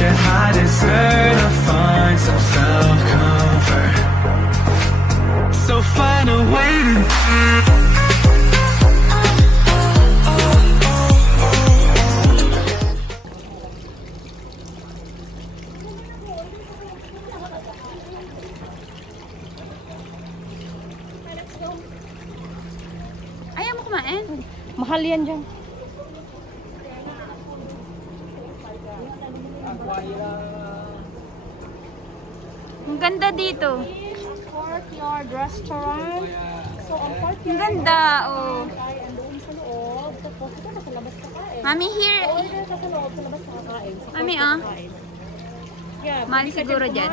your high desert to find some self-comfort. So find a way to ayaw mo kumain? Mahal yan dyan. Ang ganda dito. Courtyard restaurant. So, ang courtyard. Ang ganda, oh. Doon sa loob. Tapos, ito nasa labas kakain. Mami, here. Order ka sa loob, sa labas kakain. Mami, oh. Yeah, Mahal siguro dyan.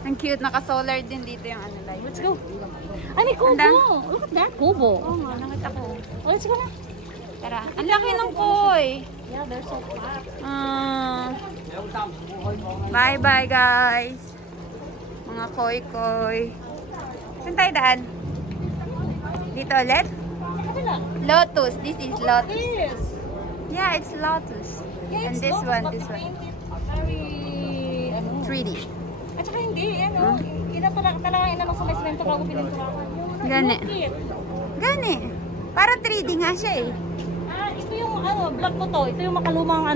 Ang cute, naka-solar din dito yung ano light. Let's go. Ay, may kubo. Look at that, kubo. Oo nga, nakita ko. Oh, let's go na. Tara. Ang laki ng koi. Yeah, they're so fat. Bye-bye, guys. Mga koi-koi. Saan tayo daan? Dito ulit? Kabila. Lotus. This is Lotus. Yes. Yeah, it's Lotus. Yeah, And it's this Lotus, one, but this they one. paint it very, ano. 3D. At saka hindi, ano. Talaga inanong sa may semento bago pininturahan. Gani. Gani. Para 3D nga siya eh. Ito yung ano, vlog ko to. Ito yung makalumang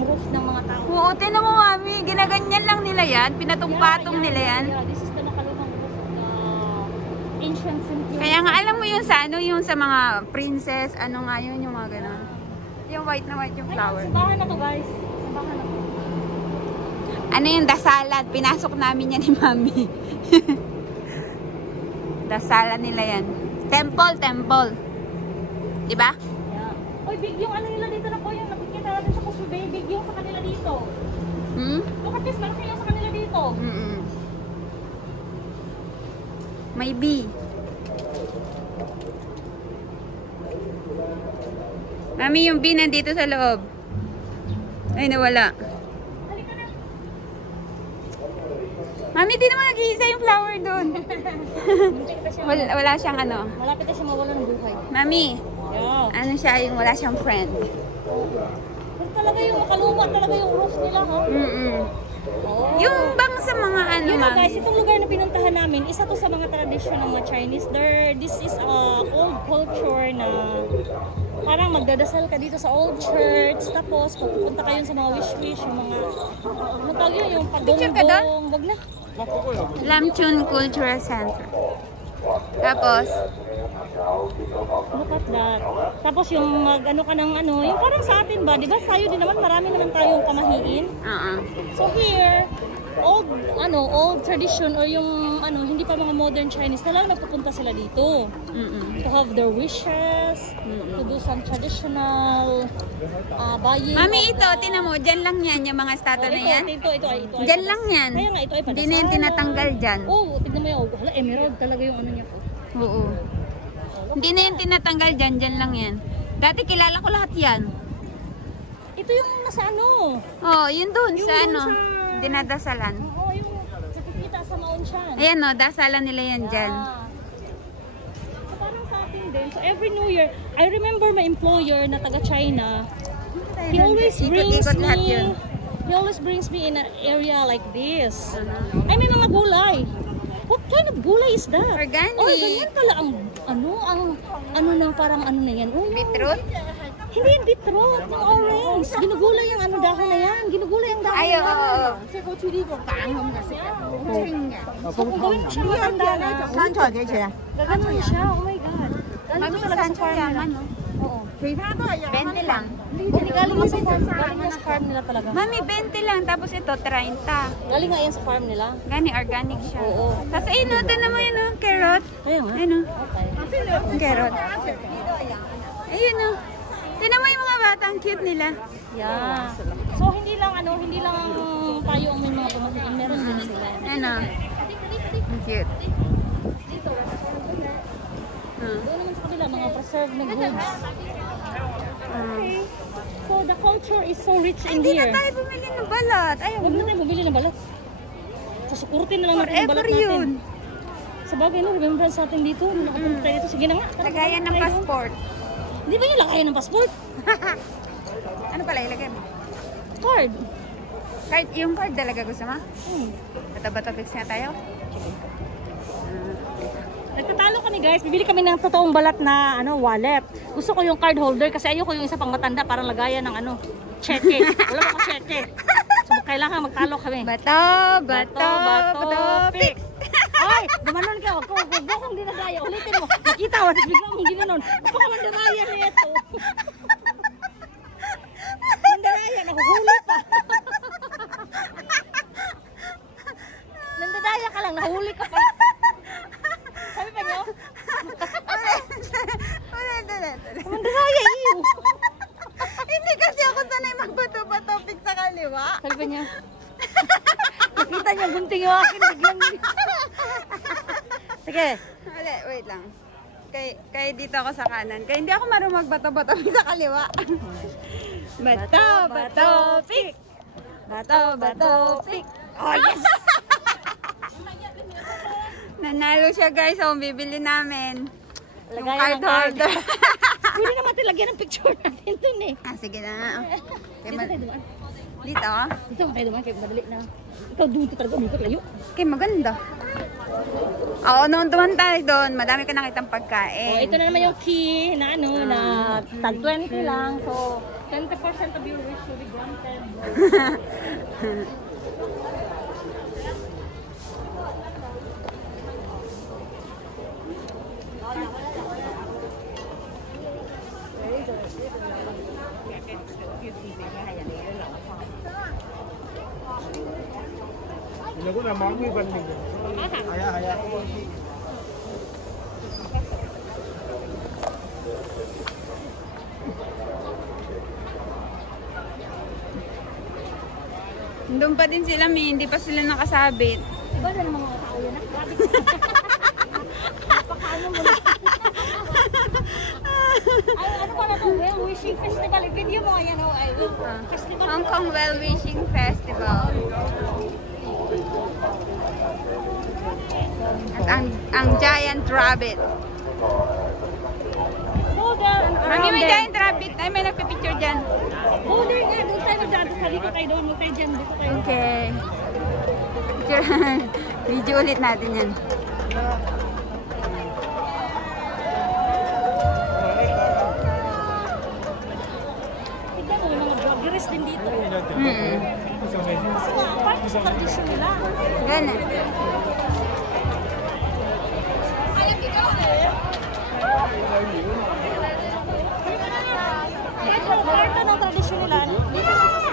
roof ng mga tao. Oo, tinan mo mami. Ginaganyan lang nila yan. Pinatong-patong nila yan. Yeah, this is the makalumang roof of the ancient city. Kaya nga alam mo yung sa ano, yung sa mga princess, ano nga yun, yung mga ganun. Yung white na white yung flower. Simbahan na to, guys. Simbahan na to. Ano yung dasalan? Pinasok namin yan ni mami. Dasalan nila yan. Temple, temple. Diba? Yeah. Oy, big yung ano nila dito na po, yung nakikita natin sa Kusu Bay, big yung sa kanila dito. Hmm? Look at this, malaki yung sa kanila dito. Mm-mm. May bee. Mami, yung bee nandito sa loob. Ay, nawala. Halika na. Mami, di naman nag-iisa yung flower doon. wala siyang ano. Malapit na siya mawala ng buhay. Mami, Yeah. ano siya yung wala siyang friend. Kung talaga yung makaluma, talaga yung roof nila, ha? Mm-mm. Oh. Yung bang sa mga ano, You know mami? guys, itong lugar na pinuntahan namin, isa to sa mga tradisyon ng mga Chinese. This is a old culture na parang magdadasal ka dito sa old church, tapos pupunta kayo sa mga wish-wish, yung mga, ano tawag yun, yung Picture ka doon? padonggong, wag na. Lamchun Cultural Center. Tapos, Look at that. Tapos yung mag-ano ka ng ano, yung parang sa atin ba, di ba tayo din naman, marami naman tayong pamahiin. So here, old tradition or yung ano, hindi pa mga modern Chinese, talagang nagpupunta sila dito. To have their wishes, to do some traditional buying. mami, ito, tinan mo, dyan lang yan, yung mga statue na yan. Ito. Dyan lang yan. Kaya nga, ito ay Hindi na yan tinatanggal dyan. Oh, tignan mo yun. Hala, emerald talaga yung ano niya po. Oo. Hindi na yan tinatanggal dyan, dyan lang yan. Dati kilala ko lahat yan. Ito yung nasa ano? Oh, yun dun, Yung sa dun ano, sa- dinadasalan. Oo, yung nakikita sa Mount Shan. Ayan no, dasalan nila yan dyan. So, parang sa atin din. So every New Year, I remember my employer na taga China. He always brings Ikot-ikot lahat yun. me. He always brings me in an area like this. Ay, may mga gulay. What kind of gulay is that? Organic. Oh, ganyan pala ang ano na parang ano na yan. Oh, Beetroot? hindi yung beetroot, yung orange. Ginugulay yung ano dahon na yan. Ginugulay yung dahon Ay, na oo. yan. So kung gawin mo siya maganda na, gaganon siya. Oh my God. Mami, saan siya yaman, no? Oo. 20 lang. Hindi galing nga sa farm. Galing nga sa farm nila talaga. Mami, 20 lang. Tapos ito, 30. Galing nga yan sa farm nila. Gani, organic siya. Oo. Tapos, ayun, no, tinan mo yun, no, carrot. Kaya nga. Ayun, no, Okay. carrot. Ayun, no. Tinan mo yung mga bata, ang cute nila. Yeah. So hindi lang tayo ang may mga pamahiin. Meron din sila. Ano? Ang cute. Doon naman sa kabila, mga preserved na goods. Okay. So the culture is so rich Ay, in hindi na here. tayo bumili ng balat. Ayaw Huwag mo. na tayo bumili ng balat. Sa sukurtin na lang natin yung Forever balat natin. yun. Sa bagay, no, remembrance sa atin dito. Nakapunta tayo dito. Sige na nga. Lagayan ng passport. Hindi ba yung lagayan ng passport? Ano pala ilagay mo? Card. Card, yung card talaga gusto mo? Hmm. Bata-bata fix na tayo? Nagtatalo kami guys, bibili kami ng totoong balat na wallet. Gusto ko yung card holder kasi ayoko yung isa pang matanda para lagayan ng cheque. Wala ba ko cheque? So kailangan magtalo kami. Bato, fix! Ay, gumanon ka. Huwag kong dinadaya. Ulitin mo. Nakita mo, bigla mong ginanon. Napakamandaraya nito. Mandaraya, nahuhuli pa. Nandadaya ka lang, nahuli ka pa. Sabi pa niyo? Ulit. Mandaraya, iyo. Hindi kasi ako sanay magbato-bato fix sa kaliwa. Sabi pa niya. Nakita niya, gunting yung akin. Biglang. Sige. Wait lang. Kaya dito ako sa kanan. Kaya hindi ako marunong magbato-bato fix sa kaliwa. Bato, fix! Bato, fix! Oh, yes! Nanalo siya guys. So, bibili namin. Yung Lagayan card ng card. holder. Pwede naman lagyan ng picture natin dun eh. Sige na. Dito tayo dumaan. Dito? Dito tayo dumaan kaya madali na. Ikaw doon talaga, umikot layo. Okay, maganda. Oo, noon duman tayo doon. Madami ka nakitang Oh, pagkain. ito na naman yung key na na tag 20 lang. So, 20% of your wish will be granted. Ini ko na mangi ban ni. Haya. Doon pa din sila, hindi pa sila nakasabit. Iba na ng mga tao yan. Grabe. Napakaano mo na. Ay, ano pa na ito? Well Wishing Festival. I-video mo yan. Festival. Hong Kong Well Wishing Festival. At ang giant rabbit. Go there and Mami, around may there. giant rabbit. Ay, may nagpipicture dyan. Go there nga. Doon tayo magdadto. Dito tayo doon. Doon tayo dyan. Dito tayo. Okay. Picture. Video ulit natin yan. Tignan mo, yung mga vloggers din dito. Kasi nga, part sa tradition nila. Ganun. Ito, part ng tradition nila. Dito lang kasi.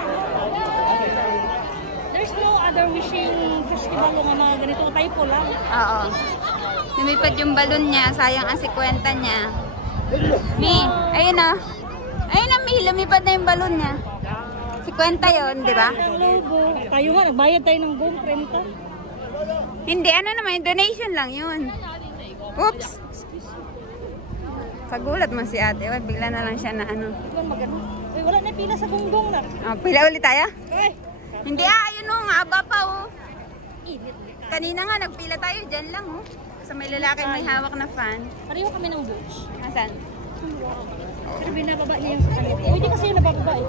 There's no other wishing festival o mga ganito. Typo lang. Oo. Lumipad yung balon niya. Sayang ang 50 niya. Mi, ayun o. Ayun na, Mi. Lumipad na yung balon niya. 50 yun, di ba? Ang logo. Tayo nga, nagbayad tayo ng GOM 30. Hindi, ano naman, donation lang yun. Oops! Kagulat mo si ate. Wag, bigla na lang siya na ano. Ito ang maganda. Uy, wala na pila sa gonggong na. Oh, pila ulit tayo? Uy! Hindi ayun o, haba pa o. Init. Kanina nga, nagpila tayo dyan lang o. Sa may lalaki may hawak na fan. Pareho kami ng boots. Asan? Pero binababa niya yung sa kanila. Uy, hindi kasi yung nabababa eh.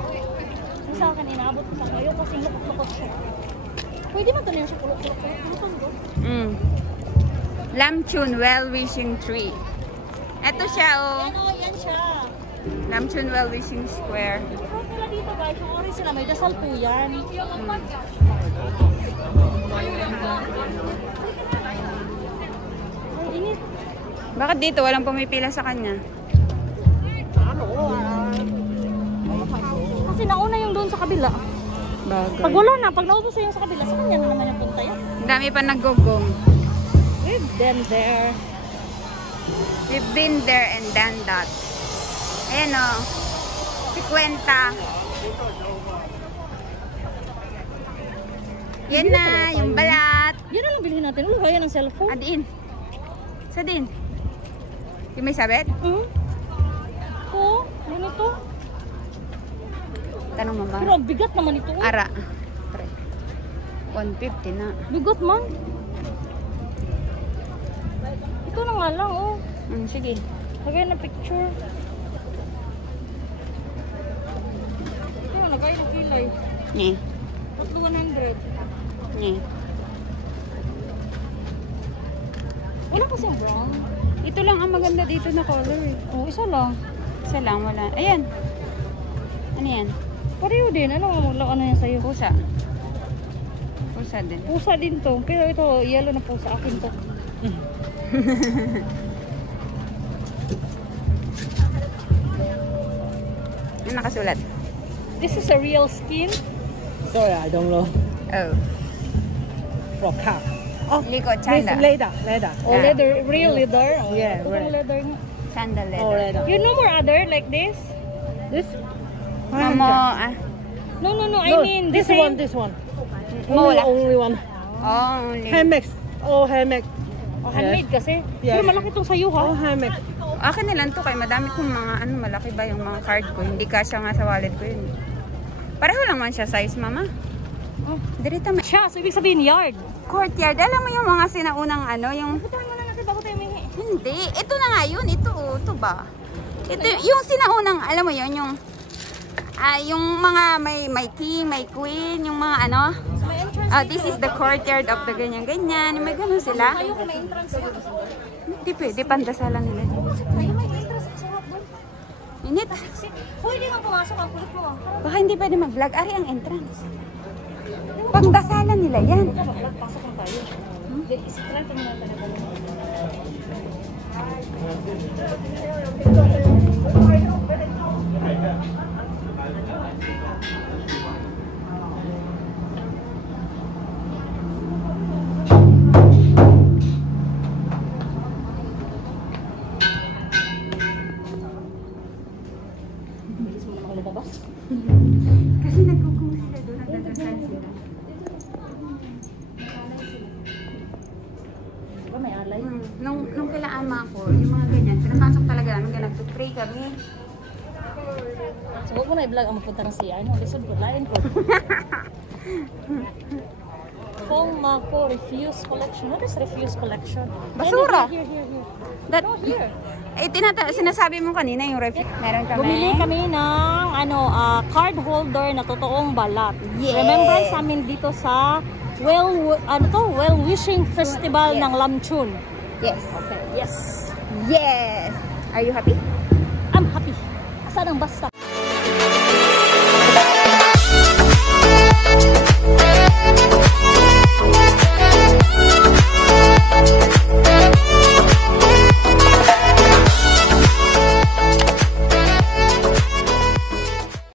Yung sa akin, inaabot ko sa kayo kasi lukot-lukot siya. Pwede man tuloy siya kulok-kulok. Ano kang go? Lamchun Well-Wishing Tree. Ito siya o. Yan o, yan siya. Lamchun Well-Wishing Square. Fruit nila dito guys, kung orange sila, may dasal po yan. Ay, init. Bakit dito walang pumipila sa kanya? Kasi nauna yung doon sa kabila. Bagay. Pag wala na, pag naubos na yung sa kabila, sa kanya na naman yung punta yan. Ang dami pa nagugong. We've been there. We've been there and done that. Ayan o. 50. Yan na, yung balat. Yan na lang bilhin natin. Ulo, kaya ng cellphone. Adiin. Sa din. Yung may sabit? Oo, ano ito? Tanong mo ba? Pero ang bigat naman ito. Ara. 150 na. Bigot man. nga lang, oh. Sige. Lagay na picture. Ito, lagay na kilay. Nye. 100. Nye. Wala kasing brown. Ito lang ang maganda dito na color eh. Oh, isa lang. Isa lang, wala. Ayan. Ano yan? Pareho din. Ano nga maglawan na yan sa'yo? Pusa. Pusa din. Pusa din to. Pero ito, yellow na pusa. Akin to. Ano nakasulat? This is a real skin. Sorry, I don't know. Oh. For cat. Liko, This chanda. leather, leather. Oh, leather. Real leather. Oh, Yeah, ito right. leather nga. Chanda Oh, leather. leather. You know more other like this? This? Momo, No, I No, mean this the same. one, this one. Mo, wala. Only one. Oh, only. Handmade. Oh, handmade. Oh, handmade kasi. Yes. Pero malaki tong sa'yo ha. Oh, handmade. Akin na lang to kay madami kong mga malaki ba yung mga card ko. Hindi kasya nga sa wallet ko yun. Pareho lang man siya size, mama. Oh, dirita mo. Siya, so ibig sabihin yard. Courtyard. Alam mo yung mga sinaunang yung... Putahan mo na natin bago tayo may... Hindi. Ito na nga yun. Ito ba? Ito yung sinaunang, alam mo yun, yung mga may king, may queen, yung mga So may entrance this is the courtyard of the ganyan-ganyan. May ganun sila. Kayo kung may entrance dito. Hindi pwede, pandasalan nila. Kayo may entrance sa sarap doon. Init. Pwede nga pumasok ang kulit mo. Baka hindi pwede mag-vlog. Ari ang entrance. Pangdasalan nila yan. Pasok lang tayo. Try ko muna talaga. Kasi nagkukuha sila doon. Nagdadasal sila. Diba may alay? Nung kila ama ko, yung mga ganyan, pinapasok talaga namin ganyan. Nagpupray kami. So huwag mo na i-vlog ang mapunta ng CR. No, lisod ko. Lain ko. Kong Mako Refuse Collection. What is Refuse Collection? Basura. Here. That, No, here. sinasabi mo kanina yung ref. Meron kami. Bumili kami ng card holder na totoong balat. Yes. Remembrance namin dito sa Well-Wishing Festival Yes. ng Lamchun. Yes. Okay. Yes. Yes. Are you happy? I'm happy. Asan ang basta?